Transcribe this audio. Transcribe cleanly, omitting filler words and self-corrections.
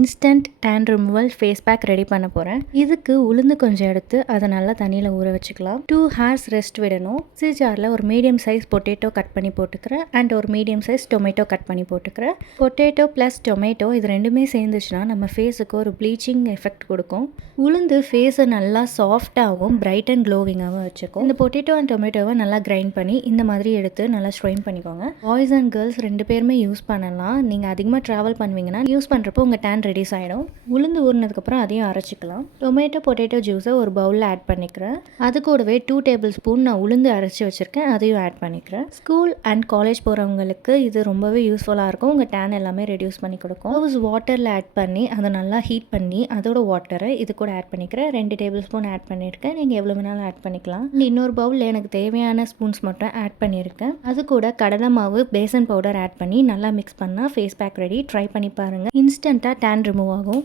Instant tan removal face pack ready பண்ண போகிறேன். இதுக்கு உளுந்து கொஞ்சம் எடுத்து அதை நல்லா தண்ணியில் ஊற வச்சுக்கலாம். 2 ஹார்ஸ் ரெஸ்ட் விடணும். மிக்ஸி ஜாரில் ஒரு மீடியம் சைஸ் பொட்டேட்டோ கட் பண்ணி போட்டுக்கிறேன் அண்ட் ஒரு மீடியம் சைஸ் டொமேட்டோ கட் பண்ணி போட்டுக்கிறேன். பொட்டேட்டோ ப்ளஸ் டொமேட்டோ இது ரெண்டுமே சேர்ந்துச்சுன்னா நம்ம ஃபேஸுக்கு ஒரு ப்ளீச்சிங் எஃபெக்ட் கொடுக்கும். உளுந்து ஃபேஸை நல்லா சாஃப்டாகவும் பிரைட் அண்ட் க்ளோவிங்காகவும் வச்சுக்கும். இந்த பொட்டேட்டோ அண்ட் டொமேட்டோவை நல்லா கிரைண்ட் பண்ணி இந்த மாதிரி எடுத்து நல்லா ஸ்ட்ரெயின் பண்ணிக்கோங்க. பாய்ஸ் அண்ட் கேர்ள்ஸ் ரெண்டு பேருமே யூஸ் பண்ணலாம். நீங்கள் அதிகமாக ட்ராவல் பண்ணுவீங்கன்னா யூஸ் பண்ணுறப்போ உங்கள் டேன் ரெடியூஸ் ஆகிடும். உளுந்து ஊறினதுக்கப்புறம் அதையும் அரைச்சிக்கலாம். டொமேட்டோ பொட்டேட்டோ ஜூஸை ஒரு பவுலில் ஆட் பண்ணிக்கிறேன். அது கூடவே 2 டேபிள் ஸ்பூன் நான் உளுந்து அரைச்சி வச்சுருக்கேன், அதையும் ஆட் பண்ணிக்கிறேன். ஸ்கூல் அண்ட் காலேஜ் போகிறவங்களுக்கு இது ரொம்பவே யூஸ்ஃபுல்லாக இருக்கும். உங்கள் டேன் எல்லாமே ரெடியூஸ் பண்ணி கொடுக்கும். ரோஸ் வாட்டரில் ஆட் பண்ணி அதை நல்லா ஹீட் பண்ணி அதோட வாட்டரை இது கூட ஆட் பண்ணிக்கிறேன். 2 டேபிள் ஸ்பூன் ஆட் பண்ணியிருக்கேன். நீங்கள் எவ்வளோ வேணாலும் ஆட் பண்ணிக்கலாம். இன்னொரு பவுலில் எனக்கு தேவையான ஸ்பூன்ஸ் மட்டும் ஆட் பண்ணியிருக்கேன். அது கூட கடலை மாவு, பேசன் பவுடர் ஆட் பண்ணி நல்லா மிக்ஸ் பண்ணால் ஃபேஸ் பேக் ரெடி. ட்ரை பண்ணி பாருங்கள். இன்ஸ்டண்ட்டாக டேன் ரிமூவ் ஆகும்.